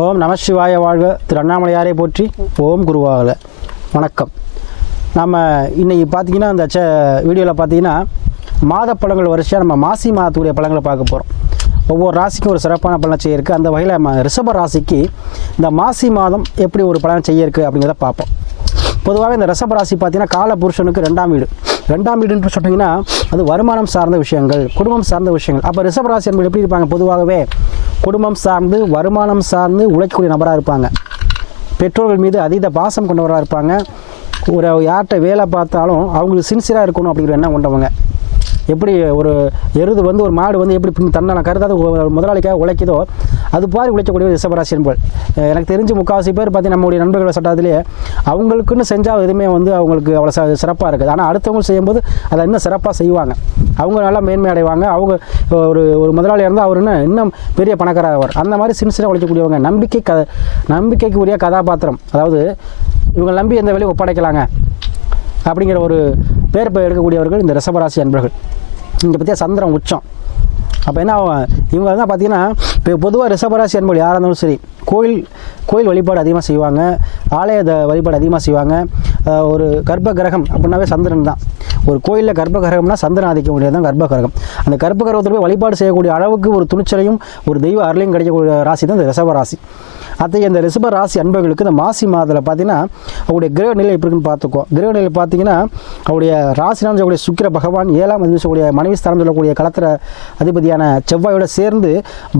ஓம் நம சிவாய வாழ்க. திரு அண்ணாமலையாரை போற்றி ஓம் குருவாகல. வணக்கம். நம்ம இன்னைக்கு பார்த்தீங்கன்னா அந்த ச வீடியோவில் பார்த்தீங்கன்னா மாத பழங்கள் வரிசையாக நம்ம மாசி மாதத்துடைய பழங்களை பார்க்க போகிறோம் ஒவ்வொரு ராசிக்கும் ஒரு சிறப்பான பலன் செய்ய இருக்குது அந்த வகையில் நம்ம ரிஷப ராசிக்கு இந்த மாசி மாதம் எப்படி ஒரு பலன் செய்ய இருக்குது அப்படிங்கிறத பார்ப்போம். பொதுவாகவே இந்த ரிஷப ராசி பார்த்தீங்கன்னா கால புருஷனுக்கு ரெண்டாம் வீடு. ரெண்டாம் வீடுன்னு சொன்னீங்கன்னா அது வருமானம் சார்ந்த விஷயங்கள் குடும்பம் சார்ந்த விஷயங்கள். அப்போ ரிஷப ராசி என்பது எப்படி இருப்பாங்க? பொதுவாகவே குடும்பம் சார்ந்து வருமானம் சார்ந்து உழைக்கக்கூடிய நபராக இருப்பாங்க. பெற்றோர்கள் மீது அதீத பாசம் கொண்டவராக இருப்பாங்க. ஒரு யார்கிட்ட வேலை பார்த்தாலும் அவங்களுக்கு சின்சியராக இருக்கணும் அப்படிங்கிற எண்ணம் கொண்டவங்க. எப்படி ஒரு எருது வந்து ஒரு மாடு வந்து எப்படி பின் தன்னை கருதாத ஒரு முதலாளிக்காக உழைக்குதோ அது பாரி உழைக்கக்கூடிய ஒரு ரிஷபராசி என்பது எனக்கு தெரிஞ்சு முக்கால்வாசி பேர் பார்த்து நம்மளுடைய நண்பர்களை சட்டத்திலே அவங்களுக்குன்னு செஞ்சால் எதுவுமே வந்து அவங்களுக்கு அவ்வளோ ச சிறப்பாக இருக்குது. ஆனால் அடுத்தவங்க செய்யும்போது அதை இன்னும் சிறப்பாக செய்வாங்க. அவங்க நல்லா மேன்மை அடைவாங்க. அவங்க ஒரு ஒரு முதலாளியாக இருந்தால் அவர் இன்னும் இன்னும் பெரிய பணக்காரர் அவர் அந்த மாதிரி சின்சியராக உழைக்கக்கூடியவங்க நம்பிக்கை க நம்பிக்கைக்கு உரிய கதாபாத்திரம். அதாவது இவங்க நம்பி எந்த வேலையும் ஒப்படைக்கலாங்க. அப்படிங்கிற ஒரு பேர் பெயர் எடுக்கக்கூடியவர்கள் இந்த ரிஷபராசி அன்பர்கள். இங்கே பற்றியா சந்திரன் உச்சம். அப்போ என்ன ஆகும்? இவங்க தான் பார்த்தீங்கன்னா இப்போ பொதுவாக ரிஷபராசி அன்பர்கள் யாராக இருந்தாலும் சரி கோயில் கோயில் வழிபாடு அதிகமாக செய்வாங்க. ஆலய வழிபாடு அதிகமாக செய்வாங்க. ஒரு கர்ப்ப கிரகம் அப்படின்னாவே சந்திரன் தான். ஒரு கோயிலில் கர்ப்ப கிரகம்னா சந்திரன் ஆதிக்க முடியாது தான் கர்ப்பகிரகம். அந்த கர்ப்பகரகத்தில் போய் வழிபாடு செய்யக்கூடிய அளவுக்கு ஒரு துணிச்சலையும் ஒரு தெய்வ அருளையும் கிடைக்கக்கூடிய ராசி தான் இந்த ரிஷப ராசி. அத்தகைய இந்த ரிஷப ராசி அன்பர்களுக்கு இந்த மாசி மாதத்தில் பார்த்தீங்கன்னா அவருடைய கிரக நிலை எப்படி இருக்குன்னு பார்த்துக்கோ. கிரக நிலை பார்த்தீங்கன்னா அவருடைய ராசி சொல்லக்கூடிய சுக்கிர பகவான் ஏழாம் அதிபதி சொல்லக்கூடிய மனைவி ஸ்தானம் சொல்லக்கூடிய களத்திர அதிபதியான செவ்வாயோட சேர்ந்து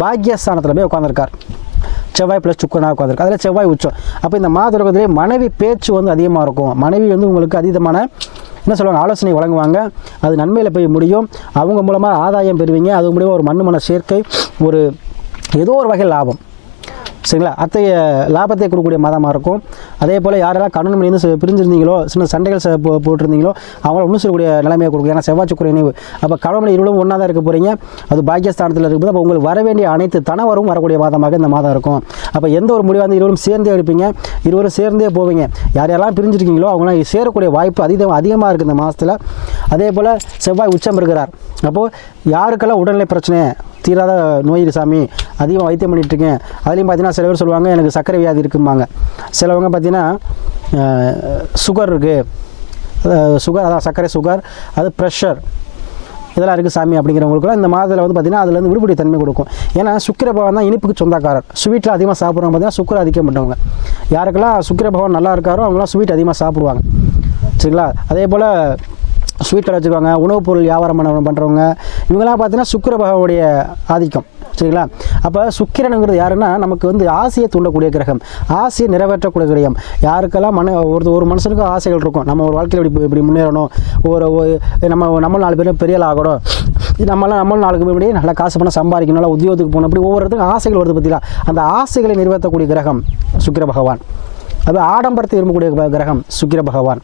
பாக்யஸ்தானத்தில் போய் உட்காந்துருக்கார் செவ்வாய் ப்ளஸ் சுக்கரனாக உட்காந்துருக்கு அதில் செவ்வாய் உச்சம். அப்போ இந்த மாத தொடக்கத்திலே மனைவி பேச்சு வந்து அதிகமாக இருக்கும். மனைவி வந்து உங்களுக்கு அதீதமான என்ன சொல்லுவாங்க ஆலோசனை வழங்குவாங்க. அது நன்மையில் போய் முடியும். அவங்க மூலமாக ஆதாயம் பெறுவீங்க. அது மூலியமாக ஒரு மண் மன சேர்க்கை ஒரு ஏதோ ஒரு வகை லாபம். சரிங்களா? அத்தைய லாபத்தை கொடுக்கக்கூடிய மாதமாக இருக்கும். அதே போல் யாரெல்லாம் கணவன் மணி பிரிஞ்சிருந்தீங்களோ சின்ன சண்டைகள் ச- போ- போட்டிருந்தீங்களோ அவங்கள ஒன்று சொல்லக்கூடிய நிலைமையை கொடுக்கும். ஏன்னா செவ்வாய் சுக்கிர இணைவு. அப்போ கணவன் மணி இருவரும் ஒன்றா தான் இருக்க போகிறீங்க அது பாக்கியஸ்தானத்தில் இருக்கும்போது அப்போ உங்களுக்கு வர வேண்டிய அனைத்து தனவரும் வரக்கூடிய மாதமாக இந்த மாதம் இருக்கும். அப்போ எந்த ஒரு முடிவாக இருந்தால் இருவரும் சேர்ந்தே எடுப்பீங்க? இருவரும் சேர்ந்தே போவீங்க. யார் யாரெல்லாம் பிரிஞ்சிருக்கீங்களோ அவங்களாம் சேரக்கூடிய வாய்ப்பு அதிகம் அதிகமாக இருக்குது இந்த மாதத்தில் அதே போல் செவ்வாய் உச்சம் இருக்கிறார் அப்போது யாருக்கெல்லாம் உடல்நிலை பிரச்சனை தீராத நோய் சாமி அதிகமாக வைத்தியம் பண்ணிட்டு இருக்கேன் அதுலேயும் பார்த்தீங்கன்னா சில பேர் சொல்லுவாங்க எனக்கு சர்க்கரை வியாதி இருக்கும்பாங்க. சிலவங்க பார்த்தீங்கன்னா சுகர் இருக்குது சுகர் அதான் சர்க்கரை சுகர் அது ப்ரெஷர் இதெல்லாம் இருக்குது சாமி அப்படிங்கிறவங்களுக்குலாம் இந்த மாதத்தில் வந்து பார்த்திங்கன்னா அதுலேருந்து விடுபடி தன்மை கொடுக்கும். ஏன்னா சுக்கிர பகவான் தான் இனிப்புக்கு சொந்தக்காரர். ஸ்வீட்டில் அதிகமாக சாப்பிட்றவங்க பார்த்தீங்கன்னா சுக்கர் அதிகம் பண்ணுறவங்க யாருக்கெல்லாம் சுக்கிர பகவான் நல்லா இருக்காரோ அவங்களாம் ஸ்வீட் அதிகமாக சாப்பிடுவாங்க. சரிங்களா? அதே போல் ஸ்வீட் கடை வச்சுருவாங்க உணவுப் பொருள் வியாபாரம் பண்ண பண்ணுறவங்க இவங்கெல்லாம் பார்த்தீங்கன்னா சுக்கிர பகவானுடைய ஆதிக்கம். சரிங்களா? அப்போ சுக்கிரனுங்கிறது யாருன்னா நமக்கு வந்து ஆசையை தூண்டக்கூடிய கிரகம். ஆசையை நிறைவேற்றக்கூடிய கிரகம் யாருக்கெல்லாம் மன ஒரு ஒரு மனுஷனுக்கும் ஆசைகள் இருக்கும். நம்ம ஒரு வாழ்க்கையில் இப்படி இப்படி முன்னேறணும். ஒரு நம்ம நம்ம நாலு பேரும் பெரிய ஆகணும். நம்மளாம் நம்மளும் நாளுக்கு முன்னாடி நல்லா காசு பணம் சம்பாதிக்கணும். நல்லா உத்தியோகத்துக்கு போகணும். அப்படி ஒவ்வொருத்தருக்கும் ஆசைகள் வருது பார்த்தீங்களா அந்த ஆசைகளை நிறைவேற்றக்கூடிய கிரகம் சுக்கிர பகவான். அது ஆடம்பரத்தை விரும்பக்கூடிய கிரகம் சுக்கிர பகவான்.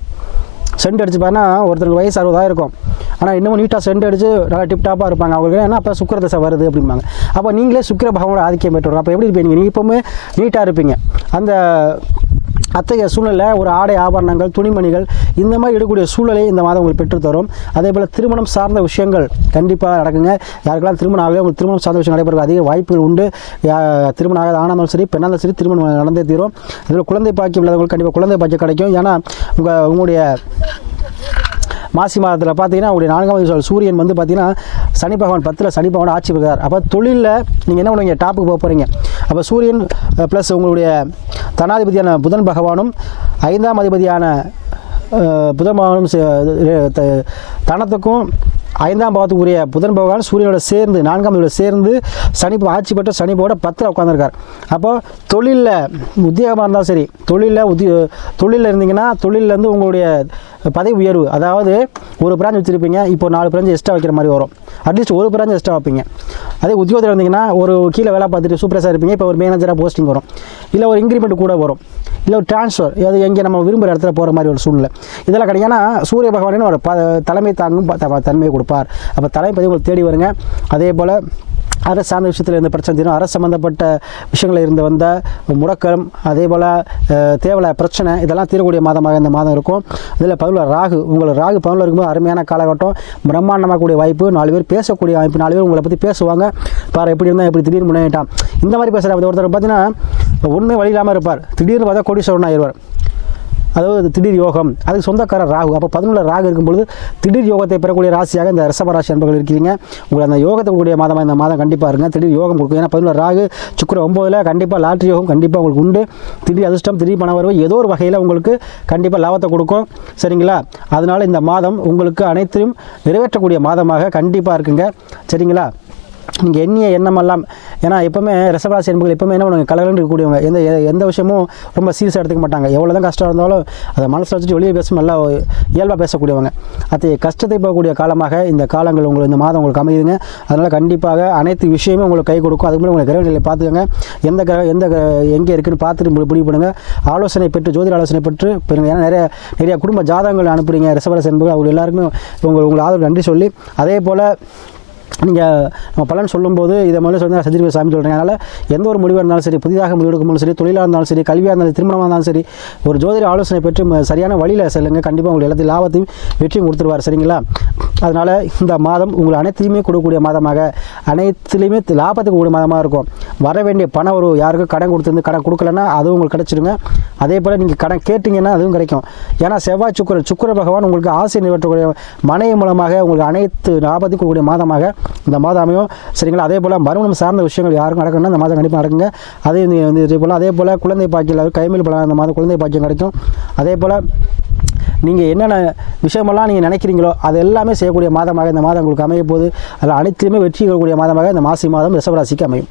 சென்ட் அடிச்சு பாருன்னா ஒருத்தருக்கு வயசு அறுபதாயிரம் இருக்கும் ஆனால் இன்னமும் நீட்டாக சென்ட் அடிச்சு நல்லா டிப்டாப்பாக இருப்பாங்க. அவங்களுக்கு என்ன அப்போ சுக்கர தசை வருது? அப்படிம்பாங்க. அப்போ நீங்களே சுக்கிர பகவானோட ஆதிக்கம் பெற்றுறோம் அப்போ எப்படி இருப்பீங்க? நீங்கள் இப்போவுமே நீட்டாக இருப்பீங்க. அந்த அத்தகைய சூழ்நிலை ஒரு ஆடை ஆபரணங்கள் துணிமணிகள் இந்த மாதிரி எடுக்கக்கூடிய சூழலை இந்த மாதம் உங்களுக்கு பெற்றுத்தரும் அதே போல் திருமணம் சார்ந்த விஷயங்கள் கண்டிப்பாக நடக்குங்க. யாருக்கெல்லாம் திருமணம் ஆகவே உங்களுக்கு திருமணம் சார்ந்த விஷயம் நடைபெறுவது அதிக வாய்ப்புகள் உண்டு. திருமணம் ஆகாத ஆனாலும் சரி பெண்ணாலும் சரி திருமணம் நடந்தே தீரும். அதில் குழந்தை பாக்கியம் இல்லாதவங்களுக்கு கண்டிப்பாக குழந்தை பாக்கியம் கிடைக்கும். ஏன்னா உங்கள் உங்களுடைய மாசி மாதத்தில் பார்த்தீங்கன்னா உங்களுடைய நான்காவது சொல் சூரியன் வந்து பார்த்தீங்கன்னா சனி பகவான் பத்தில் சனி பகவான் ஆட்சி பெறுகிறார் அப்போ தொழிலில் நீங்கள் என்ன பண்ணுவீங்க? டாப்புக்கு போக போகிறீங்க அப்போ சூரியன் ப்ளஸ் உங்களுடைய தனாதிபதியான புதன் பகவானும் ஐந்தாம் அதிபதியான புதன் பகவானும் சே- இது, த- தனத்துக்கும் ஐந்தாம் பாவத்துக்குரிய புதன் பகவான் சூரியனோட சேர்ந்து நான்காம் இதோட சேர்ந்து சனி ஆட்சி பெற்ற சனி போட பத்தில் உட்காந்துருக்கார் அப்போ தொழிலில் உத்தியோகமாக இருந்தாலும் சரி. தொழிலில் உத்தியோ தொழிலில் இருந்தீங்கன்னா தொழிலேருந்து உங்களுடைய பதவி உயர்வு அதாவது ஒரு பிரான்ச் வச்சுருப்பீங்க இப்போ நாலு பிரான்ச் எக்ஸ்ட்ரா வைக்கிற மாதிரி வரும். அட்லீஸ்ட் ஒரு பிரான்ச் எக்ஸ்ட்ரா வைப்பீங்க. அதே உத்தியோகத்தில் இருந்தீங்கன்னா ஒரு கீழே வேலை பார்த்துட்டு சூப்பராக இருப்பீங்க இப்போ ஒரு மேனேஜராக போஸ்டிங் வரும். இல்லை ஒரு இன்க்ரிமெண்ட் கூட வரும். இல்லை ஒரு ட்ரான்ஸ்ஃபர் அது எங்கே நம்ம விரும்புகிற இடத்துல போகிற மாதிரி ஒரு சூழ்நிலை. இதெல்லாம் கிடையாது. ஏன்னா சூரிய பகவானே ஒரு ப தலைமை தாங்கும் ப- தன்மையை கொடுப்பார். அப்போ தலைமை பதவி உங்களுக்கு தேடி வருங்க. அதே போல் அரசு சார்ந்த விஷயத்தில் இருந்த பிரச்சனை தீரும். அரசு சம்மந்தப்பட்ட விஷயங்களில் இருந்து வந்த முடக்கம் அதே போல் தேவையில்ல பிரச்சனை இதெல்லாம் தீரக்கூடிய மாதமாக இந்த மாதம் இருக்கும். இதில் பதில் ராகு. உங்களை ராகு பதில் இருக்கும்போது அருமையான காலகட்டம். பிரம்மாண்டமாக கூடிய வாய்ப்பு. நாலு பேர் பேசக்கூடிய வாய்ப்பு நாலு பேர் உங்களை பற்றி பேசுவாங்க. பாரு எப்படி இருந்தால் எப்படி திடீர்னு முன்னேட்டான் இந்த மாதிரி பேசுகிற ஒருத்தர் பார்த்தீங்கன்னா இப்போ ஒன்றுமே வழி இல்லாமல் இருப்பார். திடீர்னு பார்த்தா கோடீஸ்வரன் ஆயிடுவார். அதாவது திடீர் யோகம். அதுக்கு சொந்தக்காரர் ராகு. அப்போ பதினொன்று ராகு இருக்கும்பொழுது திடீர் யோகத்தை பெறக்கூடிய ராசியாக இந்த ரிஷபராசி என்பர்கள் இருக்கிறீங்க. உங்களுக்கு அந்த யோகத்தை கூடிய மாதமாக இந்த மாதம் கண்டிப்பாக இருங்க. திடீர் யோகம் கொடுக்கும். ஏன்னா பதினொன்று ராகு சுக்கர ஒம்பதில் கண்டிப்பாக லாட்ரி யோகம் கண்டிப்பாக உங்களுக்கு உண்டு. திடீர் அதிர்ஷ்டம் திடீர் பண வரவு ஏதோ ஒரு வகையில் உங்களுக்கு கண்டிப்பாக லாபத்தை கொடுக்கும். சரிங்களா? அதனால் இந்த மாதம் உங்களுக்கு அனைத்தையும் நிறைவேற்றக்கூடிய மாதமாக கண்டிப்பாக இருக்குங்க. சரிங்களா? நீங்கள் எண்ணிய எண்ணமெல்லாம் ஏன்னா எப்போவுமே ரிஷபராசி என்பர்கள் எப்பவுமே என்ன பண்ணுவாங்க? கலகலன்னு இருக்கக்கூடியவங்க. எந்த எந்த விஷயமும் ரொம்ப சீரியஸாக எடுத்துக்க மாட்டாங்க. எவ்வளோ தான் கஷ்டம் இருந்தாலும் அதை மனசில் வச்சுட்டு வெளியே பேசும் நல்லா இயல்பாக பேசக்கூடியவங்க. அது கஷ்டத்தை போகக்கூடிய காலமாக இந்த காலங்கள் உங்களுக்கு இந்த மாதம் உங்களுக்கு அமையுதுங்க. அதனால் கண்டிப்பாக அனைத்து விஷயமும் உங்களுக்கு கை கொடுக்கும். அதுக்கு முன்னாடி உங்களை கிரக நிலையை பார்த்துக்கோங்க. எந்த கிரகம் எந்த எங்கே இருக்குன்னு பார்த்துட்டு முடிவு பண்ணுங்கள் ஆலோசனை பெற்று ஜோதிட ஆலோசனை பெற்று பெறுங்க. ஏன்னா நிறைய நிறைய குடும்ப ஜாதகங்கள் அனுப்புறீங்க. ரிஷபராசி என்பது அவங்க எல்லாருக்குமே உங்கள் உங்களை ஆதரவு நன்றி சொல்லி அதே போல் நீங்கள் நம்ம பலன் சொல்லும்போது இதை முதல்ல சொல்லி சந்திரிபை சாமி சொல்கிறேன் அதனால் எந்த ஒரு முடிவாக இருந்தாலும் சரி புதிதாக முடிவெடுக்கும்போது சரி தொழிலாக இருந்தாலும் சரி கல்வியாக இருந்தாலும் திருமணமாக இருந்தாலும் சரி ஒரு ஜோதிட ஆலோசனை பெற்று சரியான வழியில் செல்லுங்க. கண்டிப்பாக உங்களுக்கு எல்லாத்தையும் லாபத்தையும் வெற்றியும் கொடுத்துருவார். சரிங்களா? அதனால் இந்த மாதம் உங்கள் அனைத்தையுமே கொடுக்கக்கூடிய மாதமாக அனைத்துலேயுமே லாபத்துக்கு கூடிய மாதமாக இருக்கும். வர வேண்டிய பணம் ஒரு யாருக்கும் கடன் கொடுத்துருந்து கடன் கொடுக்கலன்னா அதுவும் உங்களுக்கு கிடச்சிருங்க. அதே போல் நீங்கள் கடன் கேட்டிங்கன்னா அதுவும் கிடைக்கும். ஏன்னா செவ்வாய் சுக்கர சுக்கிர பகவான் உங்களுக்கு ஆசை நிறைவேற்றக்கூடிய மனை மூலமாக உங்களுக்கு அனைத்து லாபத்துக்கு கூடிய மாதமாக இந்த மாதம் அமையும். சரிங்களா? அதே போல் மறுமணம் சார்ந்த விஷயங்கள் யாருக்கும் நடக்கணும்னா இந்த மாதம் கண்டிப்பாக நடக்குங்க. அதே வந்து இதே போல் அதே போல் குழந்தை பாக்கியில் கைமில் பலன் இந்த மாதம் குழந்தை பாக்கியம் கிடைக்கும். அதே போல் நீங்கள் என்னென்ன விஷயமெல்லாம் நீங்கள் நினைக்கிறீங்களோ அது எல்லாமே செய்யக்கூடிய மாதமாக இந்த மாதம் உங்களுக்கு அமைய போது அதில் அனைத்துலையுமே வெற்றி கொள்ளக்கூடிய மாதமாக இந்த மாசி மாதம் ரிசவராசிக்கு அமையும்.